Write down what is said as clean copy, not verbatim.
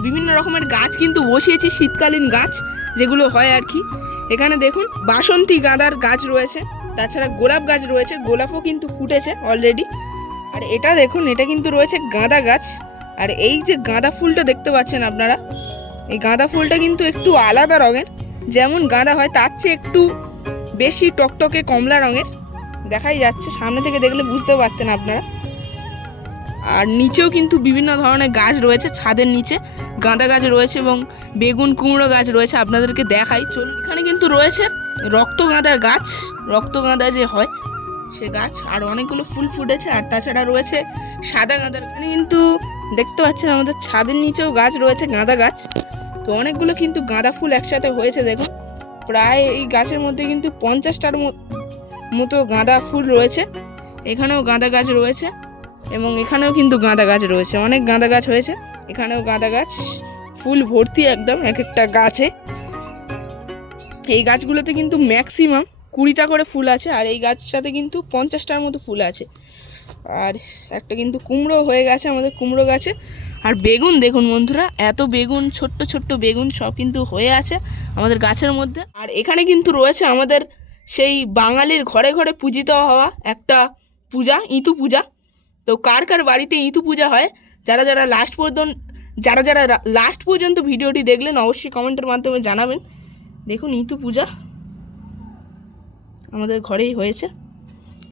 বিভিন্ন রকমের গাছ কিন্তু বসিয়েছি, শীতকালীন গাছ যেগুলো হয় আর কি। এখানে দেখুন বাসন্তী গাঁদার গাছ রয়েছে, তাছাড়া গোলাপ গাছ রয়েছে, গোলাপও কিন্তু ফুটেছে অলরেডি। আর এটা দেখুন, এটা কিন্তু রয়েছে গাঁদা গাছ। আর এই যে গাঁদা ফুলটা দেখতে পাচ্ছেন আপনারা, এই গাঁদা ফুলটা কিন্তু একটু আলাদা রঙের, যেমন গাঁদা হয় তার চেয়ে একটু বেশি টকটকে কমলা রঙের দেখাই যাচ্ছে, সামনে থেকে দেখলে বুঝতে পারতেন আপনারা। আর নিচেও কিন্তু বিভিন্ন ধরনের গাছ রয়েছে, ছাদের নিচে গাঁদা গাছ রয়েছে এবং বেগুন কুমড়ো গাছ রয়েছে, আপনাদেরকে দেখাই চলুন। এখানে কিন্তু রয়েছে রক্তগাঁদার গাছ, রক্তগাঁদা যে হয় সে গাছ, আর অনেকগুলো ফুল ফুটেছে। আর তাছাড়া রয়েছে সাদা গাঁদার। এখানে কিন্তু দেখতে পাচ্ছেন আমাদের ছাদের নিচেও গাছ রয়েছে গাঁদা গাছ। তো অনেকগুলো কিন্তু গাঁদা ফুল একসাথে হয়েছে দেখুন, প্রায় এই গাছের মধ্যে কিন্তু 50টার মতো গাঁদা ফুল রয়েছে। এখানেও গাঁদা গাছ রয়েছে এবং এখানেও কিন্তু গাঁদা গাছ রয়েছে, অনেক গাঁদা গাছ হয়েছে। এখানেও গাঁদা গাছ, ফুল ভর্তি একদম এক একটা গাছে। এই গাছগুলোতে কিন্তু ম্যাক্সিমাম 20টা করে ফুল আছে, আর এই গাছটাতে কিন্তু 50টার মতো ফুল আছে। আর একটা কিন্তু কুমড়ো হয়ে গেছে আমাদের কুমড়ো গাছে। আর বেগুন দেখুন বন্ধুরা, এত বেগুন, ছোট্ট ছোট্ট বেগুন সব কিন্তু হয়ে আছে আমাদের গাছের মধ্যে। আর এখানে কিন্তু রয়েছে আমাদের সেই বাঙালির ঘরে ঘরে পূজিত হওয়া একটা পূজা, ইতু পূজা। তো কার কার বাড়িতে ইতু পূজা হয়, যারা যারা লাস্ট পর্যন্ত ভিডিওটি দেখলেন অবশ্যই কমেন্টের মাধ্যমে জানাবেন। দেখুন ইতু পূজা আমাদের ঘরেই হয়েছে।